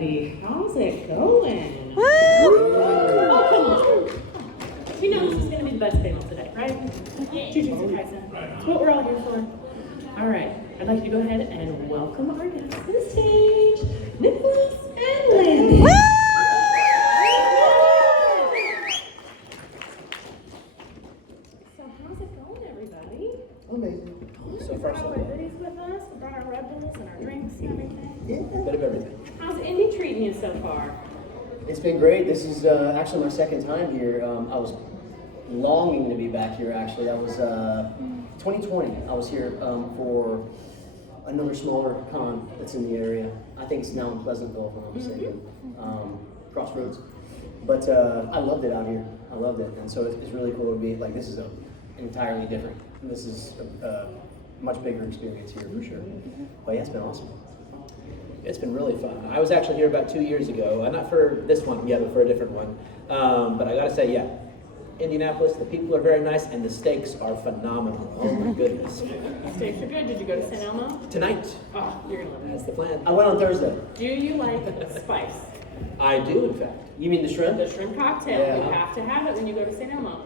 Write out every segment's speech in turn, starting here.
everybody. How's it going? Woo! Oh, come on. We know this is going to be the best panel today, right? Jujutsu Kaisen. That's what we're all here for. All right. I'd like you to go ahead and welcome our guests to the stage, Nicolas and Landon. Woo! So how's it going, everybody? Amazing. So far, so Brought our good. goodies with us. We brought our Red Bulls and our drinks and everything. Yeah. Bit of everything. How's Indy treating you so far? It's been great. This is actually my second time here. I was longing to be back here, actually. That was 2020. I was here for another smaller con that's in the area. I think it's now in Pleasantville, if I'm not mistaken. Crossroads. But I loved it out here. I loved it. And so it's really cool to be, like, this is entirely different. This is a much bigger experience here, for sure. But yeah, it's been awesome. It's been really fun. I was actually here about 2 years ago. Not for this one yet, but for a different one. But I gotta say, yeah, Indianapolis, the people are very nice, and the steaks are phenomenal. Oh my goodness. Steaks are good. Did you go to St. Elmo? Tonight, Oh, you're gonna love that's this. the plan. I went on Thursday. Do you like spice? I do, in fact. You mean the shrimp? The shrimp cocktail. Yeah. You have to have it when you go to St. Elmo.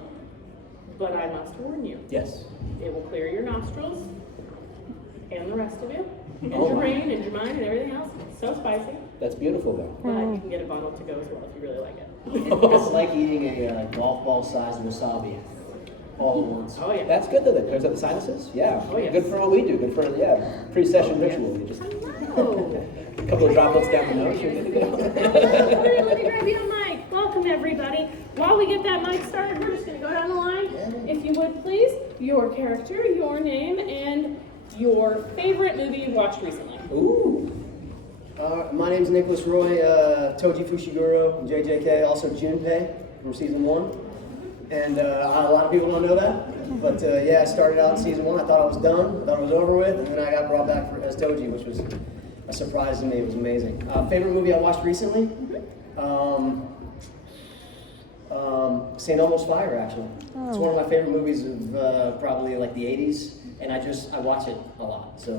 But I must warn you, Yes. it will clear your nostrils and the rest of you, and Oh, your my. brain and your mind and everything else. It's so spicy. That's beautiful, though. But you can get a bottle to go as well if you really like it. It's like eating a golf ball sized wasabi all at once. Oh yeah. That's good, though. That clears up the sinuses. Yeah. Oh, yes. Good for what we do. Good for, yeah, pre-session ritual. You just Oh. a couple of droplets down the nose, you're good to go. Let me grab you a mic. Welcome everybody. While we get that mic started, we're just gonna go down the line. If you would please, your character, your name, and your favorite movie you've watched recently. Ooh. My name's Nicolas, Roye, Toji Fushiguro, JJK, also Junpei from season 1. And a lot of people don't know that. But yeah, I started out in season 1. I thought I was done. I thought it was over with. And then I got brought back as Toji, which was a surprise to me. It was amazing. Favorite movie I watched recently? St. Elmo's Fire, actually. It's one of my favorite movies of probably like the 80s. And I watch it a lot. So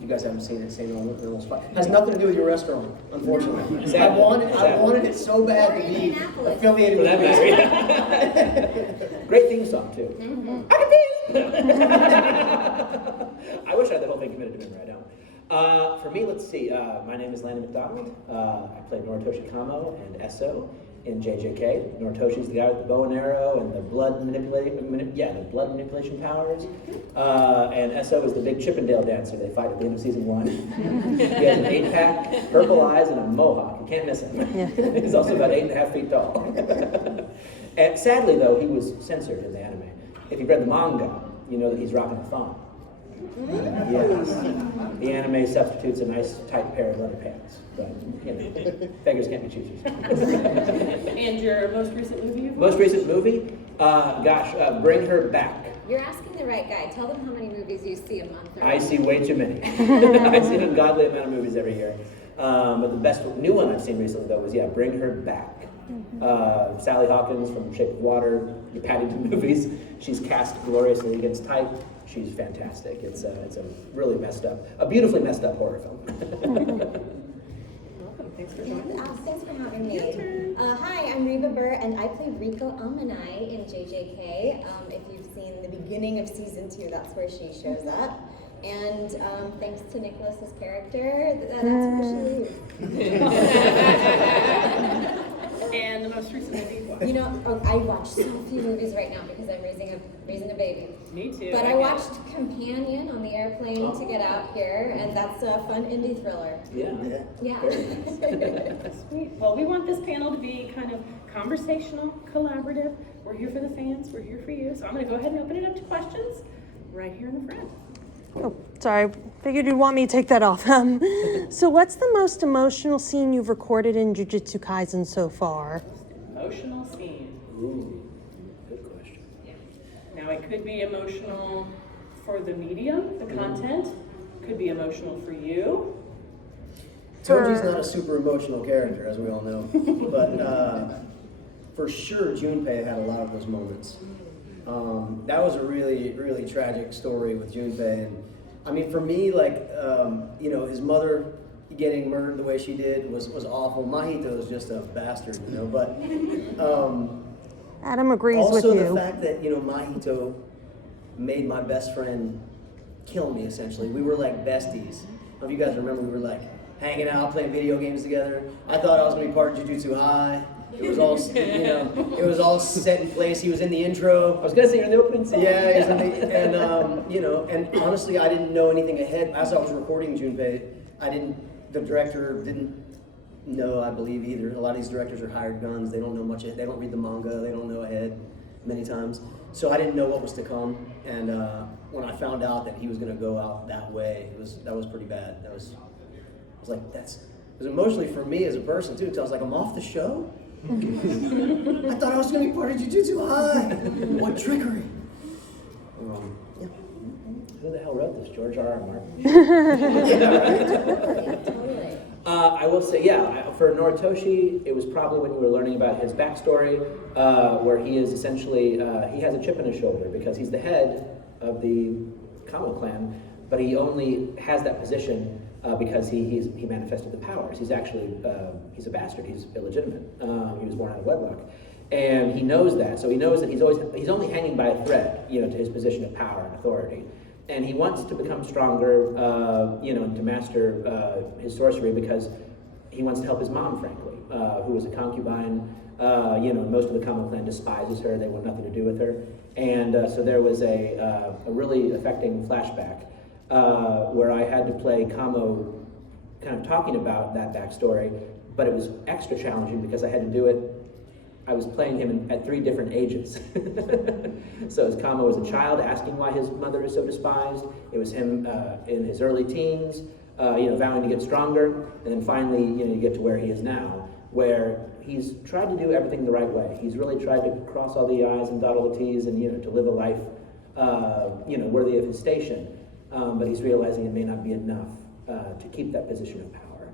you guys haven't seen it, St. Elmo's Fire. Has nothing to do with your restaurant, unfortunately. I wanted it so bad to be affiliated For with that the matter. Great theme song, too. I wish I had the whole thing committed to memory. I don't. For me, let's see. My name is Landon McDonald. I play Noritoshi Kamo and Esso in JJK. Noritoshi's the guy with the bow and arrow and the blood manipulation powers. And Esso is the big Chippendale dancer they fight at the end of season 1. He has an 8-pack, purple eyes, and a mohawk. You can't miss him. He's also about 8.5 feet tall. And sadly, though, he was censored in the anime. If you've read the manga, you know that he's rocking a thong. Yes. The anime substitutes a nice tight pair of leather pants. But, you know, beggars can't be choosers. And your most recent movie you've Most watched? recent movie? Bring Her Back. You're asking the right guy. Tell them how many movies you see a month. I see way too many. I see an ungodly amount of movies every year. But the best new one I've seen recently, though, was, Bring Her Back. Sally Hawkins from Shape of Water, the Paddington movies. She's cast gloriously against type. She's fantastic. It's a really a beautifully messed up horror film. Welcome. Thanks for joining us. Thanks for having me. Your turn. Hi, I'm Reba Buhr, and I play Riko Amanai in JJK. If you've seen the beginning of season 2, that's where she shows up. And thanks to Nicolas's character, that's where she leaves. And the most recent movie you've watched? You know, I watch so few movies right now because I'm raising a baby. Me too. But I get watched Companion on the airplane to get out here, and that's a fun indie thriller. Yeah. Yeah. it. Sweet. Well, we want this panel to be kind of conversational, collaborative. We're here for the fans. We're here for you. So I'm going to go ahead and open it up to questions right here in the front. Oh, sorry. Figured you'd want me to take that off. So what's the most emotional scene you've recorded in Jujutsu Kaisen so far? Emotional scene. Ooh, good question. Now, it could be emotional for the medium, the content. Could be emotional for you. Toji's not a super emotional character, as we all know. But for sure, Junpei had a lot of those moments. That was a really, really tragic story with Junpei. And I mean, for me, like, his mother, getting murdered the way she did was awful. Mahito is just a bastard, you know. But Adam agrees with also you. the fact that, you know, Mahito made my best friend kill me, essentially. We were like besties. I don't know if you guys remember, we were like hanging out, playing video games together. I thought I was going to be part of Jujutsu High. It was all, you know, it was all set in place. He was in the intro. I was gonna say you're in the opening song. Yeah, he was in the, and you know, and honestly, I didn't know anything ahead. As I was recording Junpei, the director didn't know, I believe, either. A lot of these directors are hired guns. They don't know much. They don't read the manga. They don't know ahead many times. So I didn't know what was to come. And when I found out that he was going to go out that way, that was pretty bad. I was like, it was emotionally for me as a person too. So I was like, I'm off the show. I thought I was going to be part of Jujutsu High. What trickery! Yeah. Who the hell wrote this? George R.R. Martin? Totally. I will say, yeah, for Noritoshi, it was probably when we were learning about his backstory, where he is essentially, he has a chip in his shoulder because he's the head of the Kamo clan, but he only has that position because he manifested the powers. He's actually, he's a bastard, he's illegitimate. He was born out of wedlock. And he knows that, so he knows that he's only hanging by a thread, you know, to his position of power and authority. And he wants to become stronger, you know, and to master his sorcery because he wants to help his mom, frankly, who was a concubine. You know, most of the Kamo clan despises her. They want nothing to do with her. And so there was a really affecting flashback where I had to play Kamo kind of talking about that backstory, but it was extra challenging because I had to do it. I was playing him at 3 different ages. So it was Kamo as a child asking why his mother is so despised. It was him in his early teens, you know, vowing to get stronger. And then finally, you know, you get to where he is now, where he's tried to do everything the right way. He's really tried to cross all the I's and dot all the T's and, you know, to live a life, you know, worthy of his station. But he's realizing it may not be enough to keep that position of power.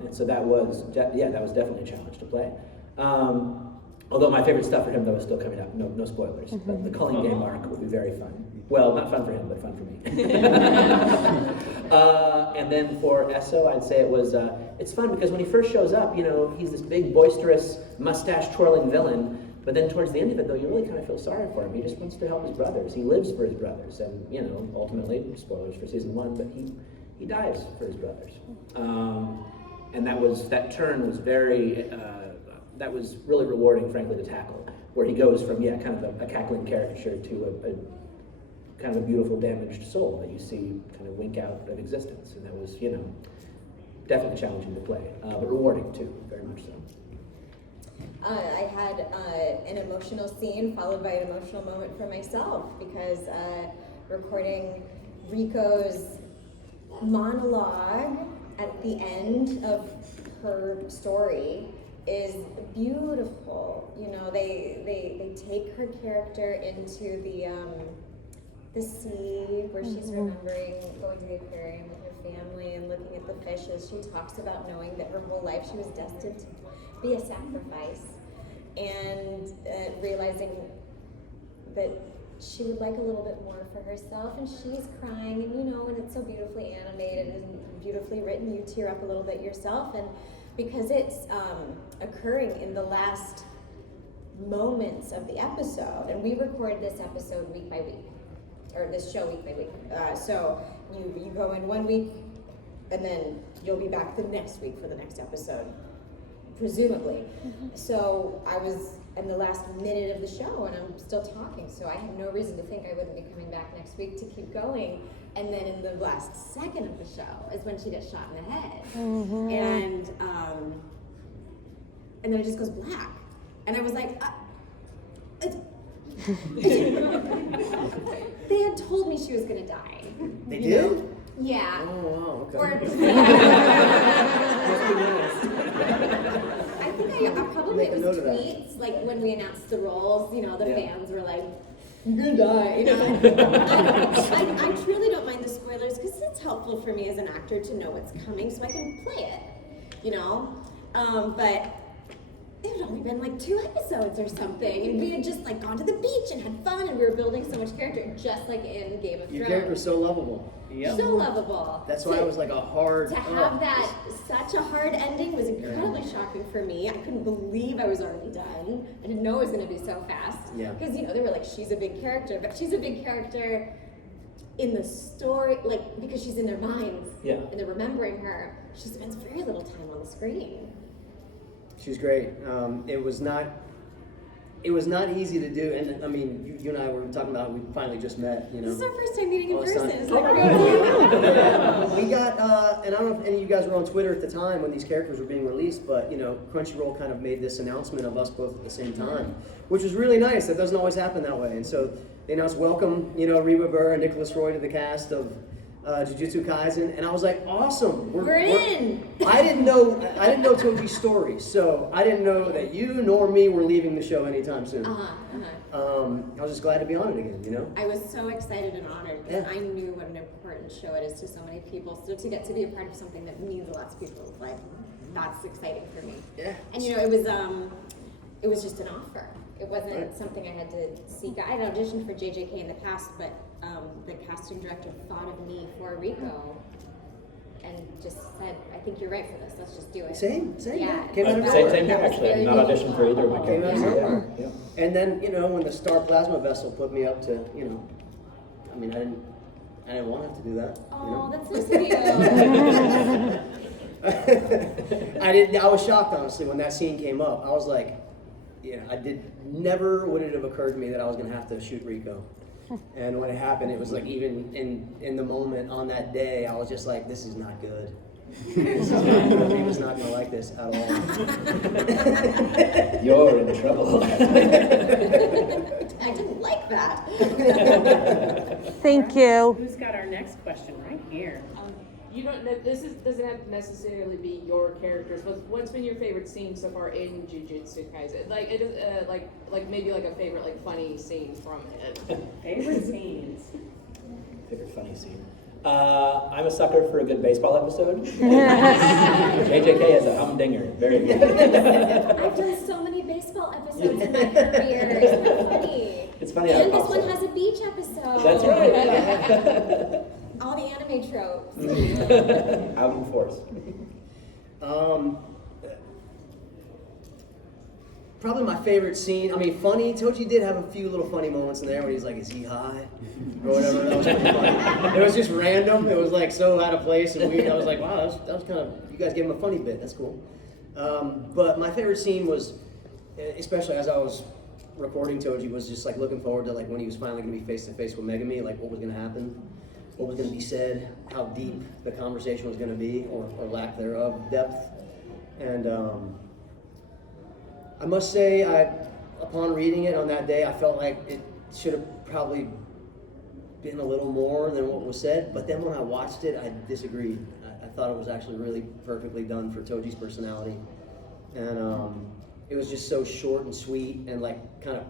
And so that was definitely a challenge to play. Although my favorite stuff for him, though, is still coming up. No spoilers. But the Culling Game arc will be very fun. Well, not fun for him, but fun for me. And then for Esso, I'd say it's fun because when he first shows up, you know, he's this big, boisterous, mustache-twirling villain. But then towards the end of it, though, you really kind of feel sorry for him. He just wants to help his brothers. He lives for his brothers. And, you know, ultimately, spoilers for season 1, but he dies for his brothers. And that turn was very... that was really rewarding, frankly, to tackle, where he goes from, kind of a cackling caricature to a kind of a beautiful, damaged soul that you see kind of wink out of existence. And that was, you know, definitely challenging to play, but rewarding, too, very much so. I had an emotional scene followed by an emotional moment for myself because recording Riko's monologue at the end of her story is beautiful. You know, they take her character into the sea where she's remembering going to the aquarium with her family and looking at the fishes. She talks about knowing that her whole life she was destined to be a sacrifice, and realizing that she would like a little bit more for herself, and she's crying, and you know, and it's so beautifully animated and beautifully written, you tear up a little bit yourself, and because it's occurring in the last moments of the episode, and we record this episode week by week, or this show week by week. So you go in 1 week, and then you'll be back the next week for the next episode, presumably. So I was in the last minute of the show, and I'm still talking, so I have no reason to think I wouldn't be coming back next week to keep going. And then in the last second of the show is when she gets shot in the head. And then it just goes black. And I was like, they had told me she was gonna die. They did? Yeah. Oh, wow, okay. Or, I think I probably Make a it note was of that. tweets, like when we announced the roles, you know, the fans were like, you're gonna die, you know. I truly don't mind the spoilers because it's helpful for me as an actor to know what's coming so I can play it, you know. But it would only been like 2 episodes or something, and we had just like gone to the beach and had fun, and we were building so much character, just like in Game of Your Thrones. character's so lovable. Yep. So lovable. That's why it was like a hard. To have that such a hard ending was incredibly shocking for me. I couldn't believe I was already done. I didn't know it was going to be so fast. Yeah. Because they were like, she's a big character, but she's a big character in the story, like because she's in their minds. Yeah. And they're remembering her. She spends very little time on the screen. She's great. It was not easy to do, and I mean, you and I were talking about we finally just met. You know, This is our first time meeting in all this person. time. It's like, oh We got, and I don't know if any of you guys were on Twitter at the time when these characters were being released, but Crunchyroll kind of made this announcement of us both at the same time, which was really nice. That doesn't always happen that way, and so they announced welcome, Reba, Buhr, and Nicolas, Roye to the cast of Jujutsu Kaisen, and I was like, awesome, we're in. I didn't know Toji's story, so I didn't know that you nor me were leaving the show anytime soon. I was just glad to be on it again, I was so excited and honored because I knew what an important show it is to so many people. So to get to be a part of something that means lots of people, like that's exciting for me. Yeah. And it was just an offer. It wasn't something I had to seek. I had auditioned for JJK in the past, but the casting director thought of me for Rico and just said, "I think you're right for this. Let's just do it." Same. Yeah. Came out of Same nowhere. here, actually. I did not audition for either of my Came out of characters. nowhere. Yeah. And then, when the Star Plasma Vessel put me up to, I mean, I didn't want to have to do that. Oh, that's so sweet. I was shocked, honestly, when that scene came up. I was like, never would it have occurred to me that I was going to have to shoot Rico. And when it happened, it was like, even in the moment on that day, I was just like, this is not good. This is not good. Rico's not going to like this at all. You're in trouble. I didn't like that. Thank you. Who's got our next question right here? You don't know, doesn't have to necessarily be your characters. What's been your favorite scene so far in Jujutsu Kaisen? Like it is like maybe like a favorite like funny scene from it. Favorite scenes? Favorite funny scene. I'm a sucker for a good baseball episode. JJK is a humdinger. Very good. I've done so many baseball episodes in my career. Isn't that funny? It's funny how it And this pops one up. has a beach episode. That's right. All the anime tropes. Out in force. Probably my favorite scene. I mean, funny. Toji did have a few little funny moments in there when he's like, "Is he high?" or whatever. That was pretty funny. It was just random. It was like so out of place and weird. I was like, "Wow, that was kind of." You guys gave him a funny bit. That's cool. But my favorite scene was, especially as I was recording Toji, was just like looking forward to like when he was finally going to be face to face with Megami. Like what was going to happen, what was going to be said, how deep the conversation was going to be, or lack thereof, depth, and. I must say, upon reading it on that day, I felt like it should have probably been a little more than what was said. But then when I watched it, I disagreed. I thought it was actually really perfectly done for Toji's personality. And it was just so short and sweet and like kind of,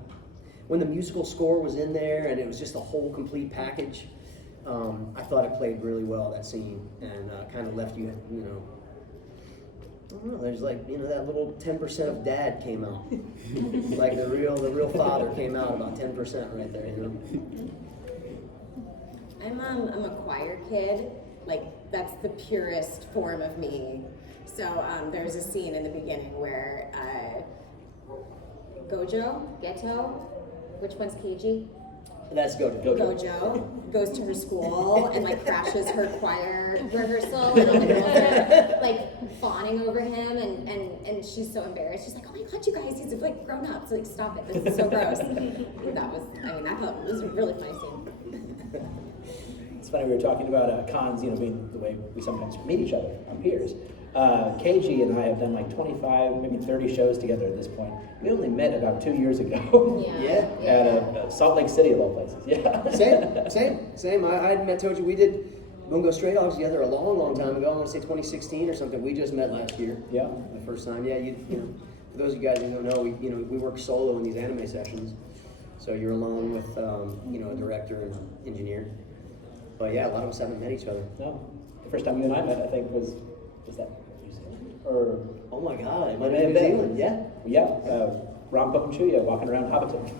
when the musical score was in there and it was just a whole complete package, I thought it played really well, that scene, and kind of left you, I don't know, there's like, that little 10% of dad came out. Like the real father came out about 10% right there, I'm a choir kid. Like that's the purest form of me. So there's a scene in the beginning where Geto, which one's Keiji? That's Gojo. Gojo goes to her school and like crashes her choir rehearsal, and all the girls are like fawning over him, and she's so embarrassed. She's like, "Oh my god, you guys, he's like grown up. So like, stop it. This is so gross." I thought it was a really funny scene. It's funny, we were talking about cons, being the way we sometimes meet each other, our peers. KG and I have done like 25, maybe 30 shows together at this point. We only met about 2 years ago. Yeah. At Salt Lake City, of all places. Yeah. Same. I had met Toji. We did Bungo Stray Dogs together a long time ago. I want to say 2016 or something. We just met last year. Yeah. The first time. Yeah. For those of you guys who don't know, we work solo in these anime sessions. So you're alone with a director and engineer. But yeah, a lot of us haven't met each other. No. The first time you and I met, I think, was that New Zealand? or Oh my God, it might might have be New been. Zealand. Yeah, Ron Puckenchuya walking around Hobbiton.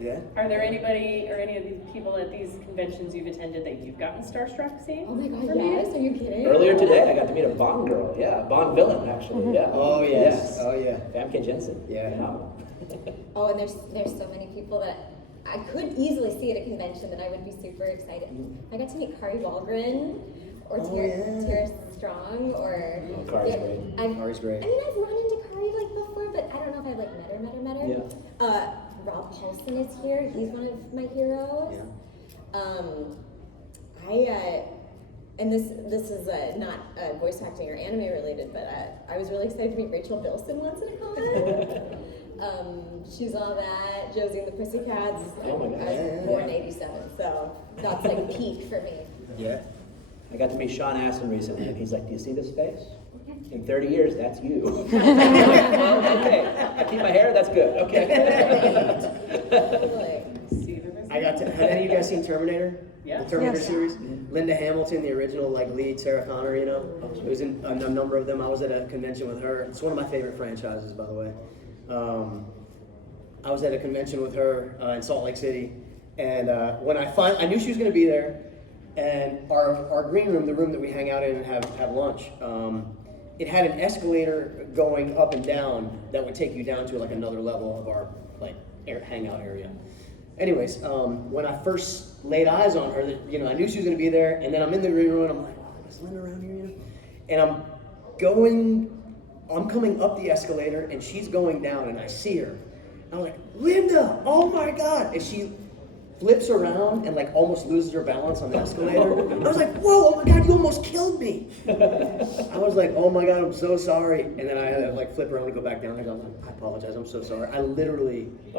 Yeah. Are there anybody or any of these people at these conventions you've attended that you've gotten starstruck seeing? Oh my god, for meeting? yes, are you kidding? Earlier today, I got to meet a Bond girl. Yeah, a Bond villain actually. Yeah. Oh yes. Oh yeah. Famke Jensen. Yeah. Phenomenal. Oh, and there's so many people that I could easily see at a convention that I would be super excited. I got to meet Kari Wahlgren, or Oh, Tara, yeah. Tara Strong, or Kari's great. I've Kari's great. I mean, I've run into Kari like before, but I don't know if I've like met her. Yeah. Rob Paulson is here. He's one of my heroes. Yeah. And this is not voice acting or anime related, but I was really excited to meet Rachel Bilson once in a con. She's all that. Josie and the Pussycats. Oh my gosh. I was born in '87, so that's like peak for me. Yeah. I got to meet Sean Astin recently, and he's like, "Do you see this face? In 30 years, that's you." Okay, I keep my hair. That's good. Okay. Totally. I got to. Have any of you guys seen Terminator? Yeah. The Terminator Yes. series. Linda Hamilton, the original lead Sarah Connor. It was in a number of them. I was at a convention with her. It's one of my favorite franchises, by the way. I was at a convention with her in Salt Lake City, and when I knew she was going to be there, and our green room, the room that we hang out in and have lunch, it had an escalator going up and down that would take you down to like another level of our like hangout area. Anyways, when I first laid eyes on her, I knew she was going to be there, and then I'm in the green room and I'm like, oh, is Linda around here? And I'm coming up the escalator and she's going down, and I see her. I was like, Linda, oh my God. And she flips around and like almost loses her balance on the escalator. I was like, whoa, oh my God, you almost killed me. I was like, oh my God, I'm so sorry. And then I had to like flip around and go back down. I apologize, I'm so sorry. I literally she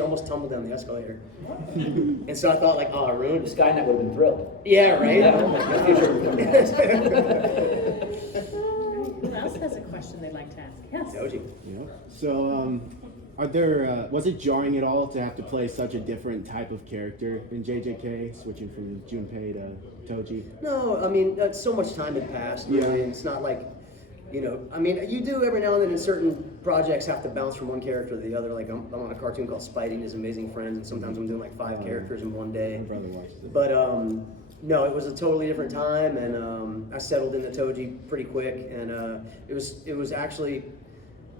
almost tumbled down the escalator. And so I thought like, oh, I ruined it. Skynet would have been thrilled. Yeah, right? Who else has a question they'd like to ask? Yes. Doji. Yeah. So, are there? Was it jarring at all to have to play such a different type of character in JJK, switching from Junpei to Toji? No, I mean, so much time had passed. Yeah. Really, and it's not like, I mean, you do every now and then in certain projects have to bounce from one character to the other. Like I'm on a cartoon called Spidey and His Amazing Friends, and sometimes I'm doing like 5 characters in one day. My brother watches it. But no, it was a totally different time, and I settled into Toji pretty quick, and it was actually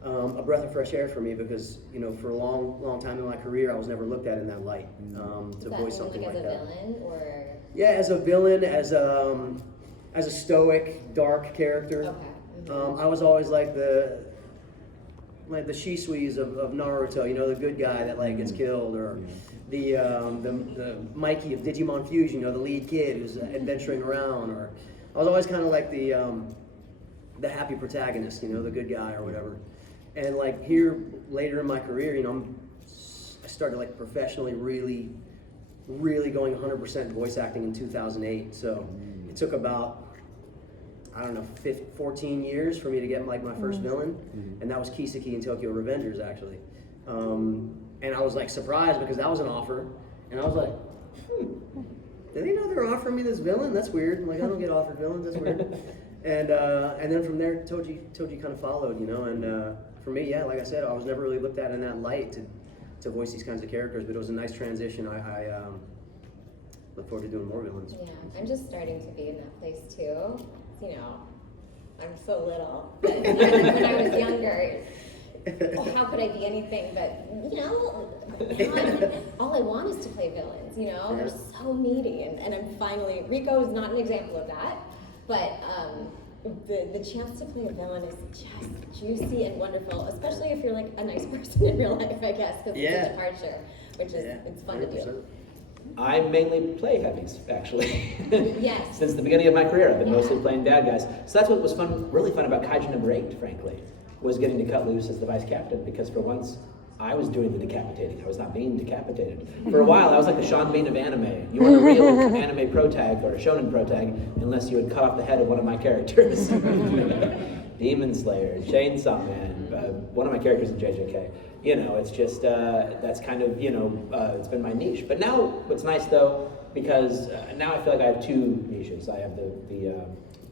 a breath of fresh air for me because for a long time in my career I was never looked at in that light to voice something like as a that. villain or? Yeah, as a villain, as a stoic, dark character. Okay. I was always like the Shisui of Naruto, the good guy that like gets killed, or the Mikey of Digimon Fusion, the lead kid who's adventuring around, or I was always kind of like the happy protagonist, the good guy or whatever. And like here later in my career, I started like professionally really going 100% voice acting in 2008. So it took about 14 years for me to get like my first villain, and that was Kiseki in Tokyo Revengers actually. And I was like surprised because that was an offer, and I was like, did they know they're offering me this villain? That's weird. I'm like, I don't get offered villains. That's weird. And then from there, Toji kind of followed, and for me, yeah, like I said, I was never really looked at in that light to voice these kinds of characters, but it was a nice transition. I look forward to doing more villains. Yeah, I'm just starting to be in that place too. I'm so little. But when I was younger, how could I be anything but, all I want is to play villains, They're so meaty, and I'm finally, Rico is not an example of that, but the chance to play a villain is just juicy and wonderful, especially if you're like a nice person in real life, I guess, because it's a departure, which is, it's fun to do. I mainly play heavies, actually. Yes. Since the beginning of my career, I've been mostly playing bad guys. So that's what was really fun about Kaiju number 8, frankly, was getting to cut loose as the vice captain, because for once, I was doing the decapitating. I was not being decapitated. For a while, I was like the Sean Bean of anime. You weren't a real anime protag or a shonen protag unless you had cut off the head of one of my characters. Demon Slayer, Chainsaw Man, one of my characters in JJK. It's just, that's kind of, it's been my niche. But now, what's nice though, because now I feel like I have 2 niches. I have the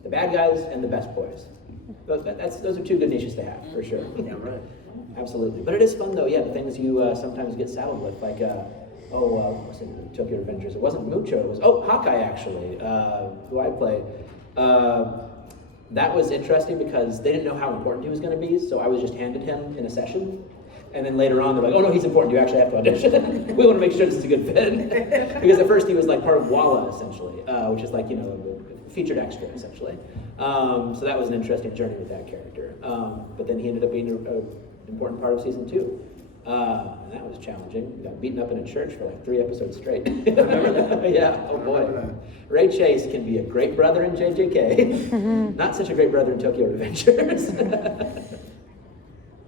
The bad guys and the best boys. Those are two good niches to have, for sure. Yeah, right. Absolutely. But it is fun, though, yeah, the things you sometimes get saddled with, like, what was it, Tokyo Revengers? It wasn't Mucho, it was, Hawkeye, actually, who I play. That was interesting because they didn't know how important he was going to be, so I was just handed him in a session. And then later on, they're like, oh no, he's important, you actually have to audition. We want to make sure this is a good fit. Because at first he was like part of Walla, essentially, which is like, you know, a featured extra, essentially. So that was an interesting journey with that character. But then he ended up being an important part of season 2. And that was challenging. We got beaten up in a church for like 3 episodes straight. Yeah, oh boy. Ray Chase can be a great brother in JJK. Not such a great brother in Tokyo Revengers.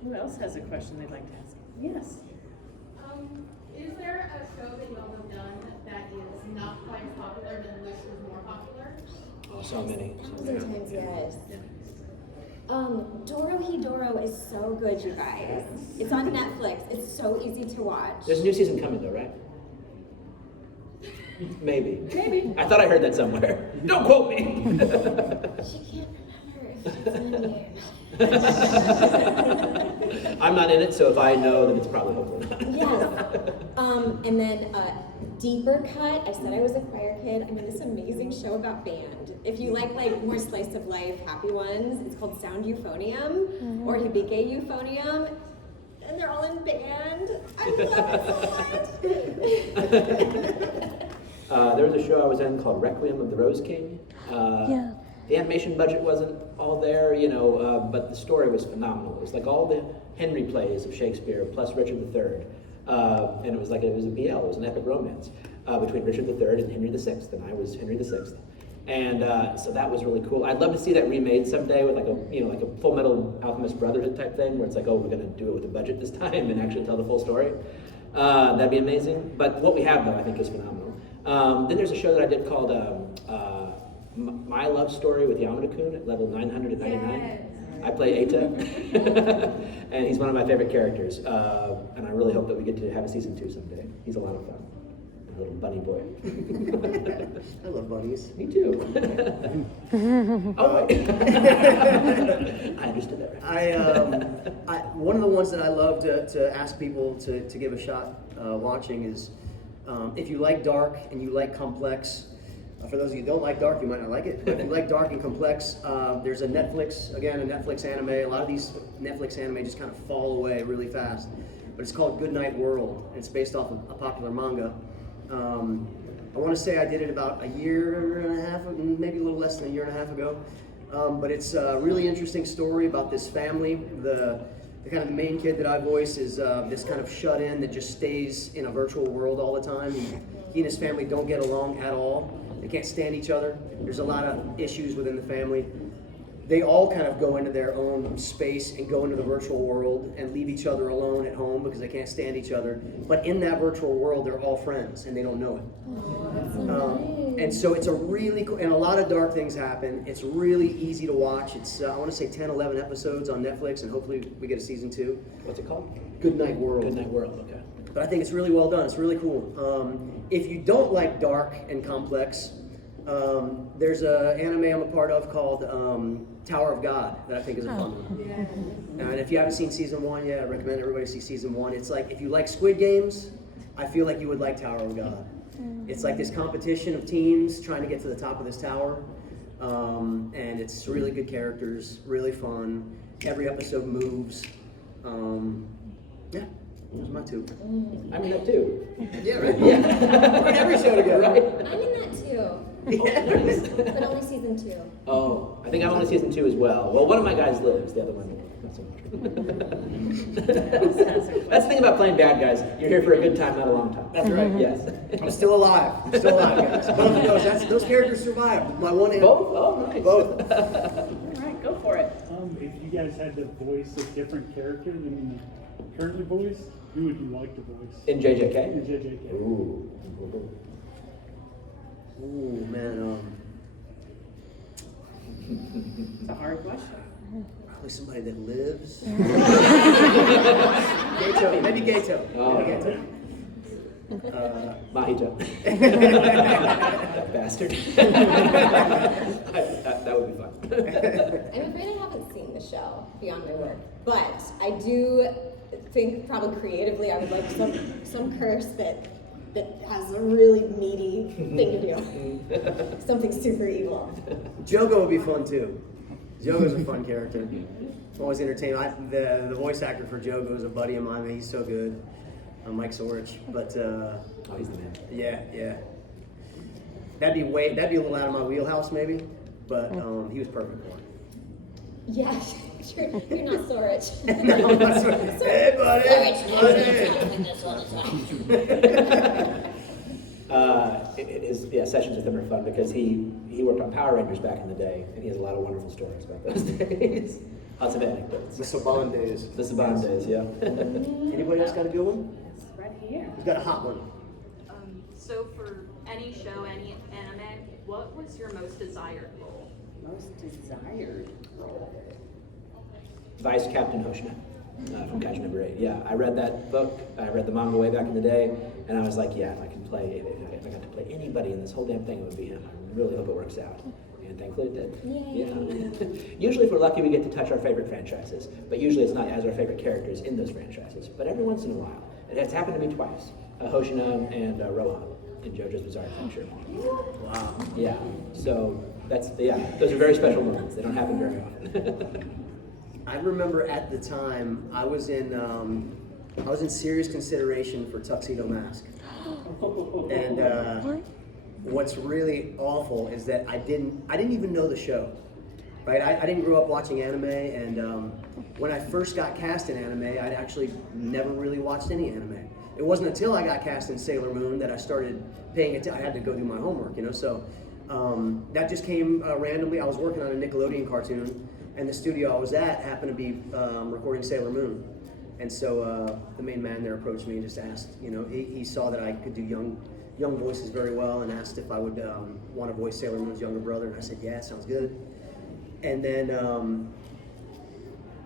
Who else has a question they'd like to ask? Yes. Is there a show that y'all have done that is not quite as popular than wish was more popular? Oh, so many. Sometimes, yes. Dorohedoro is so good, you guys. It's on Netflix. It's so easy to watch. There's a new season coming though, right? Maybe. Maybe. I thought I heard that somewhere. Don't quote me. She can't remember if she's in it. I'm not in it, so if I know, then it's probably hopefully not. Yes. And then Deeper Cut. I said I was a choir kid. I'm in this amazing show about band. If you like more slice of life, happy ones, it's called Sound Euphonium or Hibike Euphonium. And they're all in band. I love it so much. There was a show I was in called Requiem of the Rose King. Yeah. The animation budget wasn't all there, you know, but the story was phenomenal. It was like all the Henry plays of Shakespeare plus Richard III. And it was a BL, it was an epic romance between Richard III and Henry VI, and I was Henry VI. And so that was really cool. I'd love to see that remade someday with like a Full Metal Alchemist Brotherhood type thing, where it's like, oh, we're gonna do it with a budget this time and actually tell the full story. That'd be amazing. But what we have though, I think is phenomenal. Then there's a show that I did called My Love Story with Yamada-kun at level 999. Yes. I play Eita, and he's one of my favorite characters, and I really hope that we get to have a season 2 someday. He's a lot of fun, a little bunny boy. I love bunnies. Me too. Oh, wait. I understood that right. One of the ones that I love to ask people to give a shot watching is if you like dark and you like complex. For those of you who don't like dark, you might not like it. But if you like dark and complex, there's a Netflix anime. A lot of these Netflix anime just kind of fall away really fast. But it's called Goodnight World. It's based off of a popular manga. I want to say I did it about a year and a half, maybe a little less than a year and a half ago. But it's a really interesting story about this family. The kind of the main kid that I voice is this kind of shut-in that just stays in a virtual world all the time. He and his family don't get along at all. They can't stand each other. There's a lot of issues within the family. They all kind of go into their own space and go into the virtual world and leave each other alone at home because they can't stand each other. But in that virtual world, they're all friends and they don't know it. Oh, that's so nice. And so it's a really cool, and a lot of dark things happen. It's really easy to watch. It's, I want to say 10, 11 episodes on Netflix, and hopefully we get a season 2. What's it called? Goodnight World. Goodnight World, okay. But I think it's really well done. It's really cool. If you don't like dark and complex, there's an anime I'm a part of called Tower of God that I think is a fun one. And if you haven't seen season 1 yet, I recommend everybody see season 1. It's like, if you like Squid Games, I feel like you would like Tower of God. It's like this competition of teams trying to get to the top of this tower. And it's really good characters, really fun. Every episode moves. Yeah. Those are my 2. I'm in that too. Yeah, right? Yeah. We're in every show together. Right? I'm in that too. But only season 2. Oh, I think I'm on season 2 as well. Well, one of my guys lives, the other one not so much. That's the thing about playing bad guys. You're here for a good time, not a long time. That's right. Yes. I'm still alive. Guys. Both of those curacters survived. My one and Both? Oh, nice. Both. All right, go for it. If you guys had to voice a different character than you currently voice, who would you like to voice? In JJK? In JJK. Ooh. Ooh, man. It's a hard question. Probably somebody that lives. Gato. Maybe Gato. Oh. Maybe Gato. Mahito. That bastard. That would be fun. I'm afraid I haven't seen the show beyond my work, but I do think probably creatively I would like some curse that has a really meaty thing to do. Something super evil. Jogo would be fun too. Jogo's a fun character. Always entertaining. The voice actor for Jogo is a buddy of mine. He's so good. Mike Sorich. But Oh, he's the man. yeah. That'd be a little out of my wheelhouse maybe, but he was perfect for it. Yeah, you're not Sorich. Hey buddy. Sessions with him are fun because he worked on Power Rangers back in the day, and he has a lot of wonderful stories about those days. Lots of anecdotes. The Saban days. The Saban days, yeah. Anybody else got a good one? It's right here. Who's got a hot one? So for any show, any anime, what was your most desired role? Most desired role. Vice Captain Hoshina from Kaiju number 8. Yeah, I read that book. I read the manga way back in the day, and I was like, yeah, if I got to play anybody in this whole damn thing, it would be him. I really hope it works out. And thankfully it did. Yay. Yeah. Usually if we're lucky, we get to touch our favorite franchises, but usually it's not as our favorite characters in those franchises. But every once in a while, it has happened to me twice. Hoshina and Rohan in JoJo's Bizarre Adventure. Wow. Yeah, so those are very special moments. They don't happen very often. I remember at the time I was in serious consideration for Tuxedo Mask, and what's really awful is that I didn't even know the show, right? I didn't grow up watching anime, and when I first got cast in anime, I'd actually never really watched any anime. It wasn't until I got cast in Sailor Moon that I started paying attention. I had to go do my homework, so that just came randomly. I was working on a Nickelodeon cartoon, and the studio I was at happened to be recording Sailor Moon. And so the main man there approached me and just asked, he saw that I could do young voices very well and asked if I would want to voice Sailor Moon's younger brother. And I said, yeah, sounds good. And then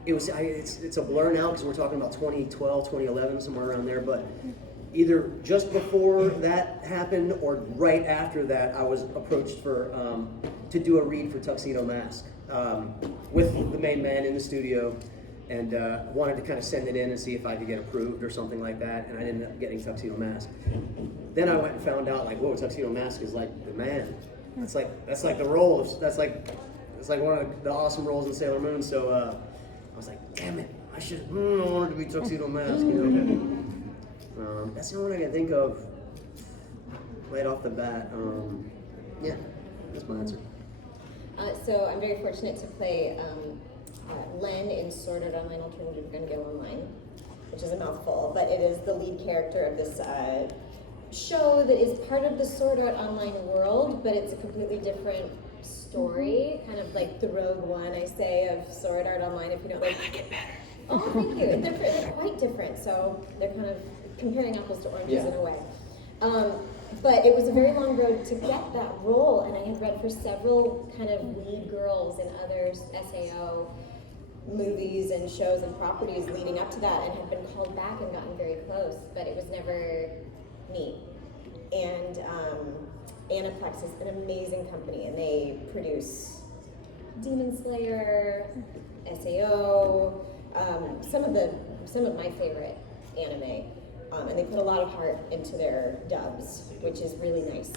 it's a blur now because we're talking about 2012, 2011, somewhere around there. But either just before that happened or right after that, I was approached to do a read for Tuxedo Mask with the main man in the studio, and wanted to kind of send it in and see if I could get approved or something like that, and I ended up getting Tuxedo Mask. Then I went and found out, like, whoa, Tuxedo Mask is like the man. That's like the role. That's like one of the awesome roles in Sailor Moon. So I was like, damn it, I wanted to be Tuxedo Mask. That's the only one I can think of right off the bat. Yeah, that's my answer. So I'm very fortunate to play Len in Sword Art Online Alternative Gun Online, which is a mouthful, but it is the lead character of this show that is part of the Sword Art Online world, but it's a completely different story, kind of like the Rogue One, I say, of Sword Art Online, if you don't like. I like it better. Oh, thank you. They're quite different, so they're kind of comparing apples to oranges in a way. But it was a very long road to get that role, and I had read for several kind of lead girls in other SAO movies and shows and properties leading up to that, and had been called back and gotten very close, but it was never me. And Aniplex is an amazing company, and they produce Demon Slayer, SAO, some of my favorite anime. And they put a lot of heart into their dubs, which is really nice.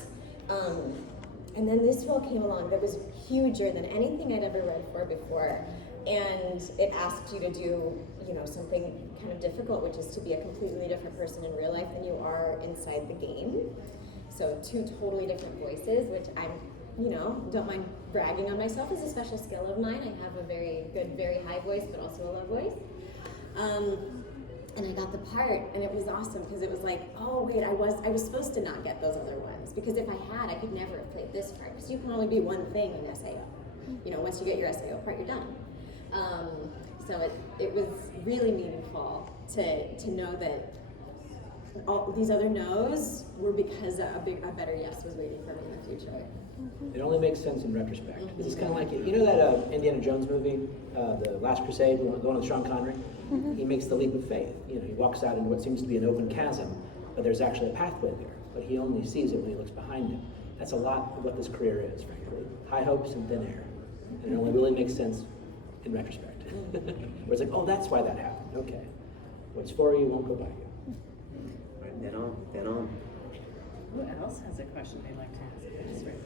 And then this role came along that was huger than anything I'd ever read for before. And it asked you to do, something kind of difficult, which is to be a completely different person in real life than you are inside the game. So 2 totally different voices, which I'm, don't mind bragging on myself as a special skill of mine. I have a very good, very high voice, but also a low voice. And I got the part, and it was awesome because it was like, oh wait, I was supposed to not get those other ones, because if I had, I could never have played this part, because you can only be one thing in SAO. Once you get your SAO part, you're done. So it was really meaningful to know that all these other no's were because a better yes was waiting for me in the future. It only makes sense in retrospect. This is kind of like, that Indiana Jones movie, The Last Crusade, the one with Sean Connery? He makes the leap of faith. He walks out into what seems to be an open chasm, but there's actually a pathway there, but he only sees it when he looks behind him. That's a lot of what this career is, frankly. High hopes and thin air. And it only really makes sense in retrospect. Where it's like, oh, that's why that happened. Okay. What's for you won't go by you. Right, then on. Who else has a question they'd like to ask? Yes, Reba.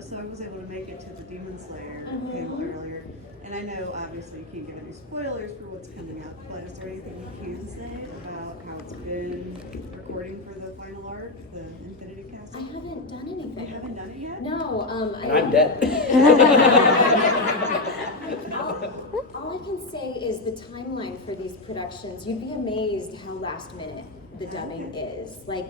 So I was able to make it to the Demon Slayer panel earlier, and I know obviously you can't give any spoilers for what's coming up, but is there anything you can say about how it's been recording for the final arc, the Infinity I Castle? haven't done anything. You haven't done it yet? No, And I'm dead. all I can say is the timeline for these productions, you'd be amazed how last minute the dubbing is. Like,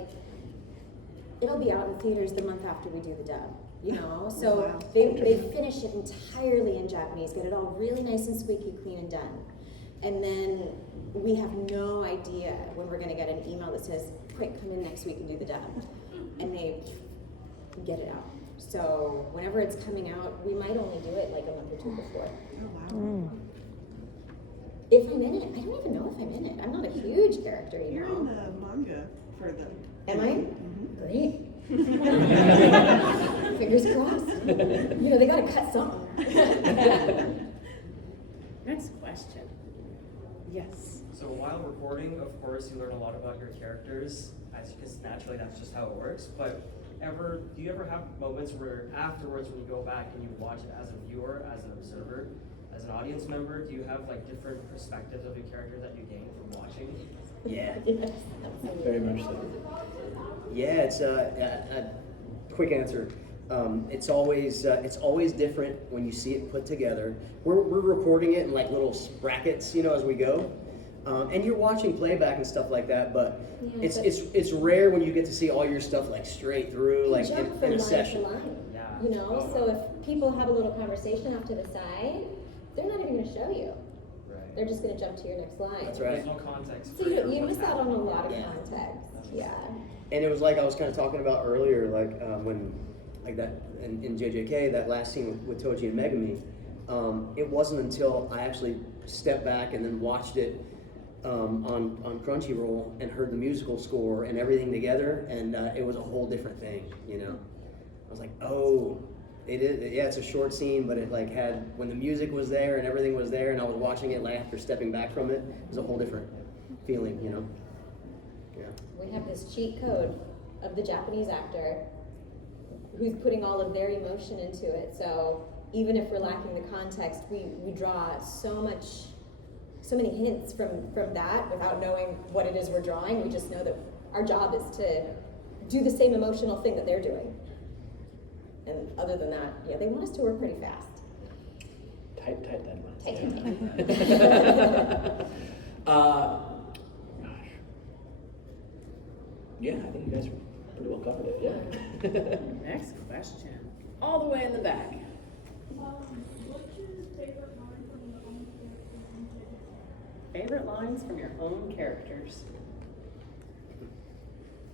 it'll be out in theaters the month after we do the dub, you know? So Wow. they finish it entirely in Japanese, get it all really nice and squeaky clean and done. And then we have no idea when we're gonna get an email that says, quick, come in next week and do the dub. And they get it out. So whenever it's coming out, we might only do it like a month or two before. Oh, wow. If I'm in it, I don't even know if I'm in it. I'm not a huge character, you You're know. in the manga for the... Am I? Mhm. Great. Fingers crossed. You know, they gotta cut something. Next question. Yes. So while recording, of course, you learn a lot about your characters, because naturally that's just how it works. But do you ever have moments where afterwards, when you go back and you watch it as a viewer, as an observer, as an audience member, do you have like different perspectives of your character that you gain from watching? Yeah. Yes. Very much so. Yeah, it's a quick answer. It's always different when you see it put together. We're recording it in like little brackets, you know, as we go. And you're watching playback and stuff like that, but Yeah, it's rare when you get to see all your stuff like straight through, like Jump in from a line session. to line. Yeah. You know, so if people have a little conversation off to the side, they're not even gonna show you. Right. They're just gonna jump to your next line. That's right. There's no context. So for you what's miss out on a happening. lot of Yeah. context. Yeah. And it was like I was kind of talking about earlier, like when, like that in JJK, that last scene with Toji and Megami, it wasn't until I actually stepped back and then watched it on Crunchyroll and heard the musical score and everything together, and it was a whole different thing, you know? I was like, oh, it is, yeah, it's a short scene, but it like had, when the music was there and everything was there and I was watching it like after stepping back from it, it was a whole different feeling, you know? Yeah. We have this cheat code of the Japanese actor who's putting all of their emotion into it. So even if we're lacking the context, we draw so many hints from that without knowing what it is we're drawing. We just know that our job is to do the same emotional thing that they're doing. And other than that, yeah, they want us to work pretty fast. Tight deadlines. Tight. Gosh. Yeah, I think you guys pretty well covered it, yeah. Next question. All the way in the back. What's your favorite line from your own character? Favorite lines from your own characters.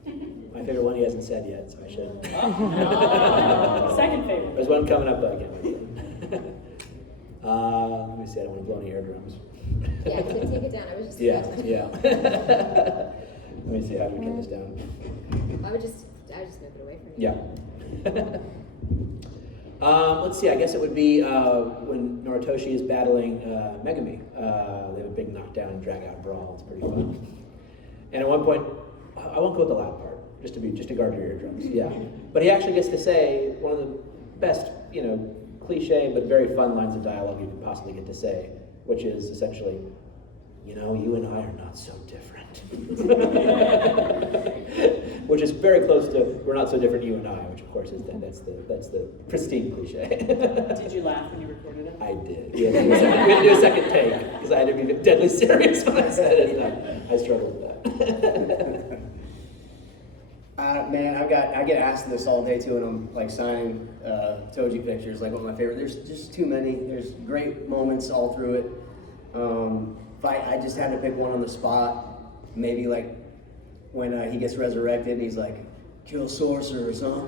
My favorite one he hasn't said yet, so I should. Second favorite. There's one coming up though again. Let me see, I don't want to blow any eardrums. Yeah, take it down. I was just Yeah. Let me see how do we get this down. I would just move it away from you. Yeah. Let's see, I guess it would be when Noritoshi is battling Megami. They have a big knockdown and drag out brawl. It's pretty fun. And at one point, I won't go with the loud part, just to guard your eardrums. Yeah. But he actually gets to say one of the best, you know, cliche but very fun lines of dialogue you could possibly get to say, which is essentially, you know, you and I are not so different. Which is very close to we're not so different, you and I, which of course is that's the pristine cliche. Did you laugh when you recorded it? I did. We had to do a second take because I had to be deadly serious when I said it. And I struggled with that. Man, I get asked this all day too, and I'm like signing Toji pictures, like what my favorite. There's just too many. There's great moments all through it. If I just had to pick one on the spot, maybe like when he gets resurrected and he's like, "Kill sorcerers, huh?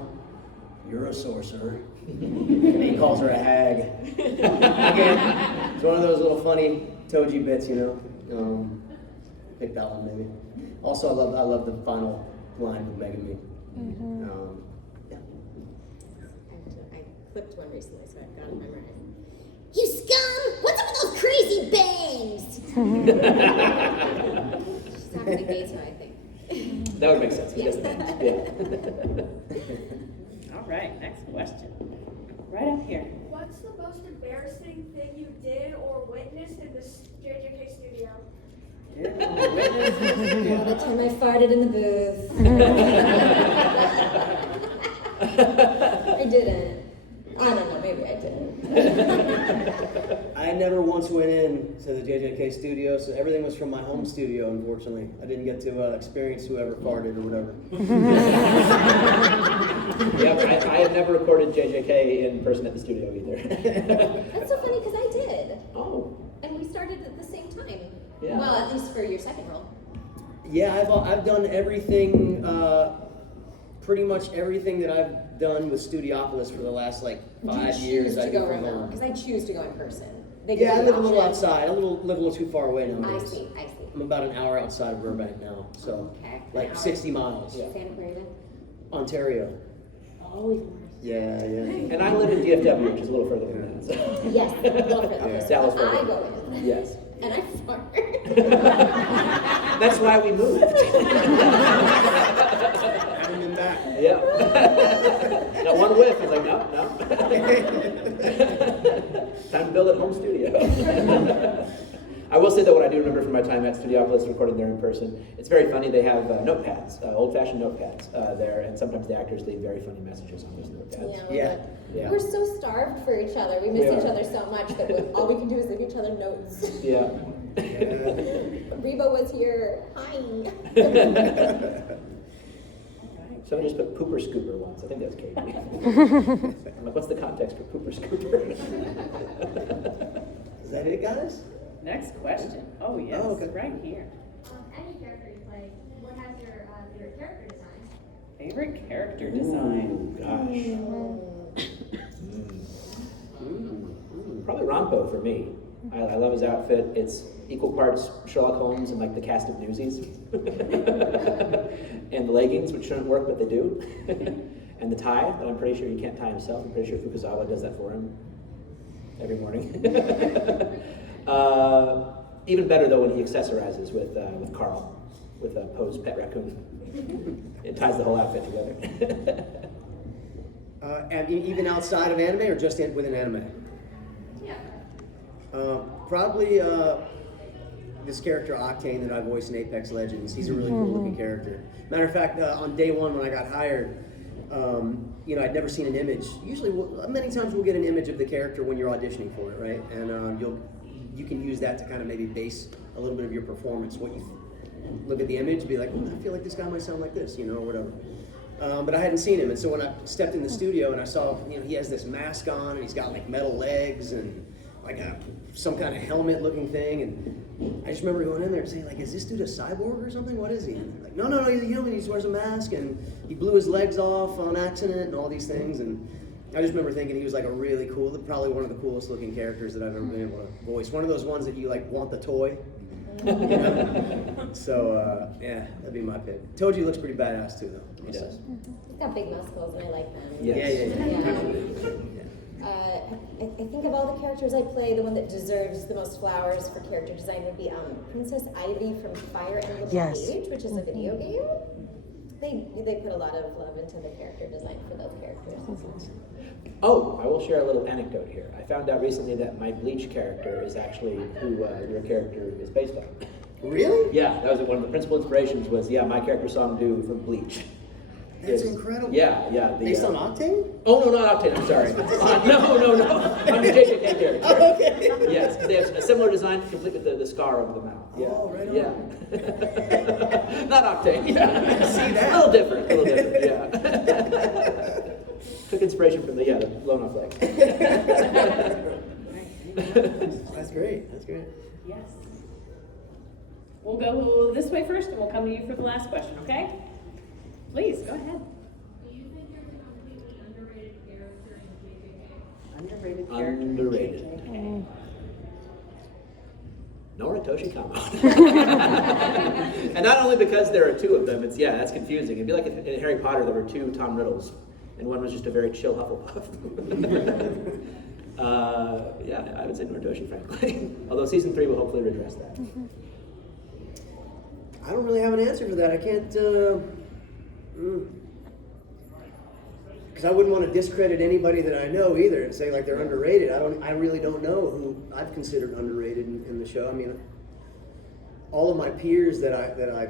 You're a sorcerer." And he calls her a hag. Again, it's one of those little funny Toji bits, you know. Pick that one maybe. Also, I love the final line with Mega Me. Yeah. I clipped one recently, so I've got it memorized. You scum! What's up with those crazy bangs? She's talking to Gato, I think. That would make sense. Yes. Yeah. All right, next question. Right up here. What's the most embarrassing thing you did or witnessed in this JJK studio? All the time I farted in the booth. I didn't. I don't know, maybe I didn't. I never once went in to the JJK studio, so everything was from my home studio, unfortunately. I didn't get to experience whoever farted or whatever. Yeah, I have never recorded JJK in person at the studio either. That's so funny because I did. Oh. And we started at the same time. Yeah. Well, at least for your second role. Yeah, I've done everything, pretty much everything that I've done with Studiopolis for the last like 5 years. I do from home. Because I choose to go in person. They Yeah, I give live a you little options. outside. I live a little too far away now. I see. I'm about an hour outside of Burbank now, so Okay. like 60 miles. Santa Clarita. Ontario. Oh, even worse. Yeah. And I live in DFW, which is a little further than that. So. Yes, a little further. Yeah. So Dallas I further. go in. Yes. And I fart. That's why we moved. Haven't been back. Yeah. Got one whiff. I was like, no. Time to build a home studio. I will say that what I do remember from my time at Studiopolis recording there in person, it's very funny. They have notepads, old-fashioned notepads there, and sometimes the actors leave very funny messages on those notepads. Yeah. We're so starved for each other. We miss We each are. other so much that all we can do is leave each other notes. Yeah. Reba was here. Hi. Someone just put pooper scooper once. I think that's Katie. I'm like, what's the context for pooper scooper? Is that it, guys? Next question. Oh, yes, Oh, okay. right here. Any character you play, what has your favorite character design? Favorite character design. Probably Rampo for me. I love his outfit. It's equal parts Sherlock Holmes and like the cast of Newsies. And the leggings, which shouldn't work, but they do. And the tie, that I'm pretty sure he can't tie himself. I'm pretty sure Fukuzawa does that for him every morning. Even better though when he accessorizes with Carl, with Poe's pet raccoon. It ties the whole outfit together. And even outside of anime or just within anime? Yeah. Probably this character Octane that I voice in Apex Legends. He's a really cool looking character. Matter of fact, on day one when I got hired, I'd never seen an image. Usually, many times we'll get an image of the character when you're auditioning for it, right? And you can use that to kind of maybe base a little bit of your performance. What you look at the image, be like, I feel like this guy might sound like this, or whatever. But I hadn't seen him, and so when I stepped in the studio and I saw, he has this mask on and he's got like metal legs and like some kind of helmet-looking thing, and I just remember going in there and saying, like, is this dude a cyborg or something? What is he? And they're like, no, he's a human. He just wears a mask, and he blew his legs off on accident and all these things. And I just remember thinking he was like a really cool, probably one of the coolest-looking characters that I've ever been able to voice. One of those ones that you like want the toy. So yeah, that'd be my pick. Toji looks pretty badass too, though. He does. He's got big muscles and I like them. Yes. I think of all the characters I play, the one that deserves the most flowers for character design would be Princess Ivy from Fire Emblem Age, which is a video game. They put a lot of love into the character design for those characters. Oh, I will share a little anecdote here. I found out recently that my Bleach character is actually who your character is based on. Really? Yeah, that was one of the principal inspirations was, my character saw him do from Bleach. That's incredible. Yeah. Based on Octane? Oh, no, not Octane, I'm sorry. No. I'm the JJK character. Oh, okay. Yes, they have a similar design, complete with the scar over the mouth. Yeah. Oh, right on. Yeah. Not Octane. Yeah. See that? A little different, yeah. Took inspiration from the blown off legs. That's great. Yes. We'll go this way first, and we'll come to you for the last question, okay? Please, go ahead. Do you think you're the completely underrated character in JJK? Underrated character. Underrated. JJK. Noritoshi Kamo. And not only because there are two of them, that's confusing. It'd be like if in Harry Potter there were two Tom Riddles, and one was just a very chill Hufflepuff. I would say Noritoshi, frankly. Although season 3 will hopefully redress that. I don't really have an answer for that. I can't, because I wouldn't want to discredit anybody that I know either and say like they're underrated. I really don't know who I've considered underrated in the show. I mean, all of my peers that I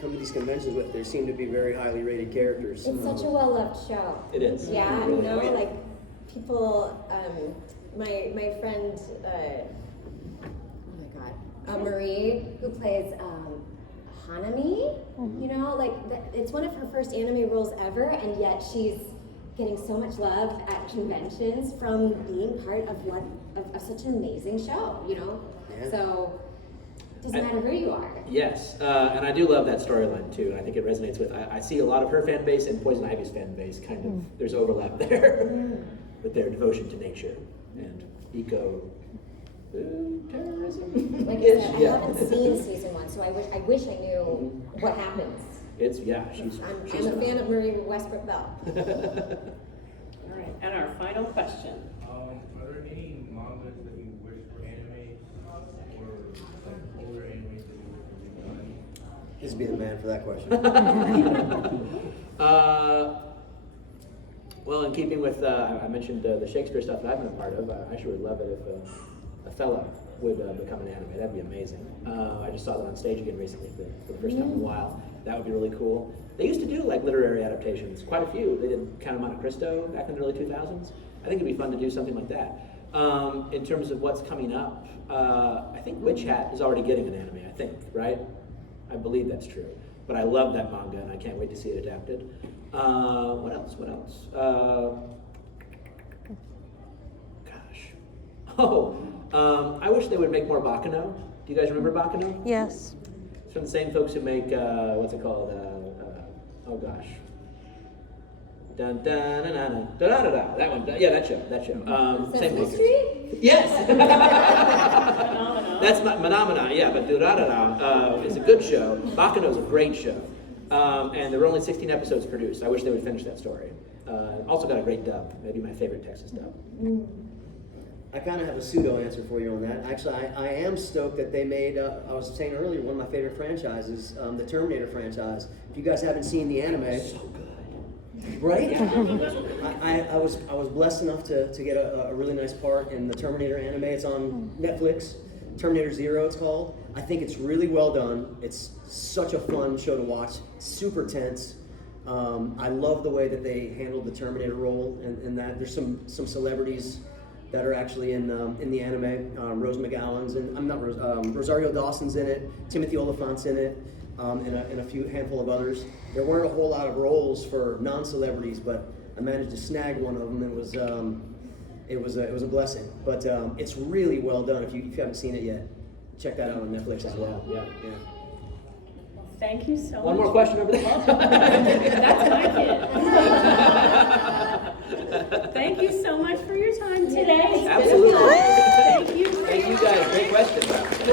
come to these conventions with, they seem to be very highly rated characters. It's such a well-loved show. It is. Yeah, Really, like people, my friend, Marie, who plays Hanami, it's one of her first anime roles ever, and yet she's getting so much love at conventions from being part of such an amazing show, Yeah. So it doesn't matter who you are. Yes, and I do love that storyline too. I think it resonates with. I see a lot of her fan base and Poison Ivy's fan base. Kind of, there's overlap there with their devotion to nature and eco terrorism. Like I said, I haven't seen season 1, so I wish I knew what happens. I'm a fan of Marie Westbrook Bell. All right, and our final question. Are there any mangas that you wish were anime, or like older animes that you wish were done? This would be the man for that question. Well, in keeping with, I mentioned the Shakespeare stuff that I've been a part of. I actually would love it if Othello would become an anime. That'd be amazing. I just saw that on stage again recently for the first time in a while. That would be really cool. They used to do like literary adaptations, quite a few. They did Count of Monte Cristo back in the early 2000s. I think it'd be fun to do something like that. In terms of what's coming up, I think Witch Hat is already getting an anime, I think, right? I believe that's true. But I love that manga and I can't wait to see it adapted. What else? I wish they would make more Baccano. Do you guys remember Baccano? Yes. It's from the same folks who make, what's it called? Dun dun dun dun dun da da da. That one. Yeah, that show. Same makers. Yes. That's Phenomena. Yeah, but da da da is a good show. Baccano is a great show, and there were only 16 episodes produced. I wish they would finish that story. Also got a great dub. Maybe my favorite Texas dub. I kind of have a pseudo answer for you on that. Actually, I am stoked that they made, I was saying earlier, one of my favorite franchises, the Terminator franchise. If you guys haven't seen the anime. So good. Right? I was blessed enough to get a really nice part in the Terminator anime. It's on Netflix. Terminator Zero, it's called. I think it's really well done. It's such a fun show to watch. Super tense. I love the way that they handled the Terminator role, and that there's some celebrities that are actually in the anime. Rose McGowan's Rosario Dawson's in it. Timothy Oliphant's in it, and a handful of others. There weren't a whole lot of roles for non-celebrities, but I managed to snag one of them. It was a blessing. But it's really well done. If you haven't seen it yet, check that out on Netflix as well. Yeah. Thank you so much. One more question over there. That's my kid.